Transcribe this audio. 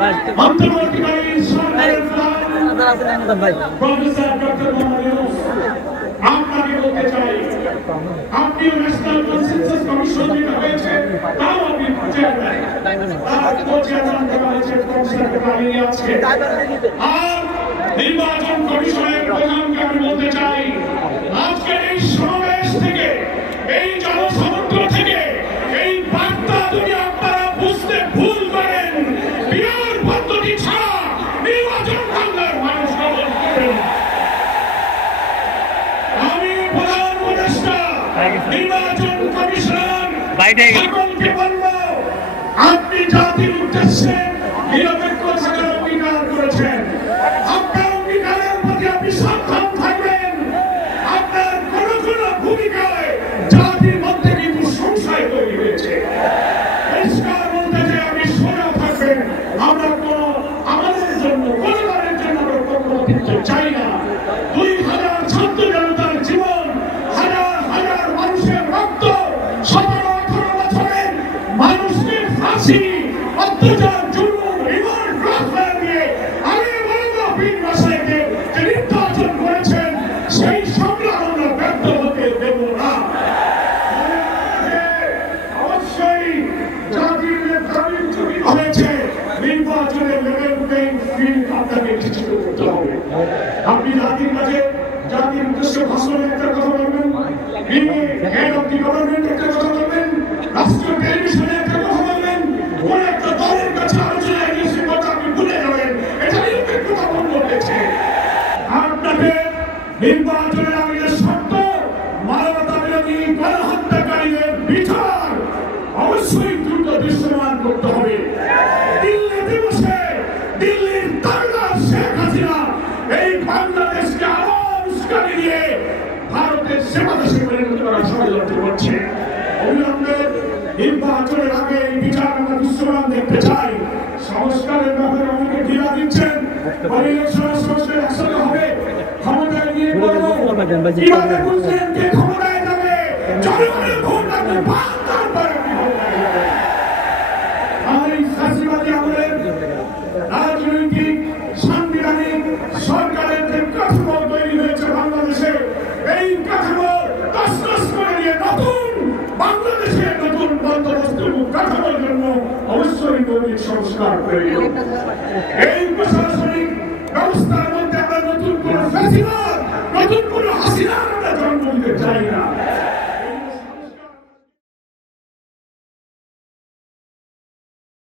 অন্তর্বর্তীকালীন সরকারের professor doctor Mohammad Yunus, আপনাকে বলতে চাই, আপনিও ন্যাশনাল কনসেনসাস কমিশন যেটা হয়েছে তাও আপনি চেয়ারম্যান, তার চেয়ারম্যান করা হয়েছে প্রফেসরকে বানিয়ে আজকে। আর নির্বাচন কমিশনের প্রধানকে আমি বলতে চাই, আজকের এই সমাবেশ থেকে, এই জনসমুদ্র থেকে এই বার্তা যদি আপনারা বুঝতে ভুল করেন, পিওর পদ্ধতি ছাড়া নির্বাচন বাংলার মানুষ গ্রহণ করবেন। আমি প্রধান উপদেষ্টা নির্বাচন কমিশনার সকলকে বলব, আপনি জাতির উদ্দেশ্যে নিরপেক্ষ থাকার অঙ্গীকার করেছেন। আপনার অঙ্গীকারের প্রতি আপনি সাবধান থাকবেন। আপনার কোন কোন ভূমিকায় জাতির মধ্যে কিন্তু সংশয় তৈরি হয়েছে। পরিষ্কার বলতে যে আপনি সোজা থাকবেন। আমরা আমাদের জন্য পরিবারের জন্য পক্ষপাতিত্ব চাই না। 2000 ছাত্র জনতার জীবন, হাজার হাজার মানুষের রক্ত, 17-18 বছরের মানুষকে ফাঁসি, অত্যাচার, জুলুম, রিমান্ড, গ্রেফতার দিয়ে আমি বলবো 20 বছরকে যে নির্বাচন করেছেন সেই সংগ্রাম আমরা ব্যর্থ হতে দেব না। অবশ্যই জাতির দাবি চুরি হয়েছে, নির্বাচনের লেভেল প্লেইং ফিল্ড আপনাকে নিশ্চিত করতে হবে। আপনি জাতির কাছে, জাতির উদ্দেশ্যে ভাষণে একটা কথা বলবেন, হেড অফ দি গভর্নমেন্ট একটা কথা বলবেন, রাষ্ট্রীয় টেলিভিশনে একটা কথা বলবেন, কোন একটা দলের কাছে আলোচনায় গিয়ে সে কথা আপনি ভুলে যাবেন। এটা নিরপেক্ষতা ভঙ্গ হয়েছে। আপনাকে নির্বাচনের আগে শর্ত, মানবতা বিরোধী গণহত্যাকারীদের বিচার অবশ্যই দ্রুত দৃশ্যমান করতে হবে। দিল্লিতে বসে দিল্লির তারকা শেখ হাসিনা এই বাংলাদেশকে আবার উস্কানি দিয়ে ভারতের সেবা দেশে পরিণত করার ষড়যন্ত্র করছে। অবিলম্বে নির্বাচনের আগে এই বিচার আমরা দৃশ্যমান দেখতে চাই। সংস্কারের ব্যাপারে অনেকে ঢিলা দিচ্ছেন, সংস্কার একসাথে হবে, ক্ষমতায় নিয়ে করবো, কিভাবে বুঝলেন কে ক্ষমতায় যাবে, জনগণের ভোট লাগবে, তারপরে কি হবে। আর এই ফাঁসিবাদী আমলের রাজনৈতিক সাংবিধানিক সরকারের যে কাঠামো তৈরি হয়েছে বাংলাদেশে, এই কাঠামো তছনছ করে দিয়ে নতুন বাংলাদেশের নতুন বন্দোবস্ত কাঠামোর জন্য অবশ্যই মৌলিক সংস্কার প্রয়োজন। এই প্রশাসনিক ব্যবস্থার মধ্যে আমরা নতুন কোন ফ্যাসিবাদ, নতুন কোন হাসিনার আমরা জন্ম দিতে চাই না।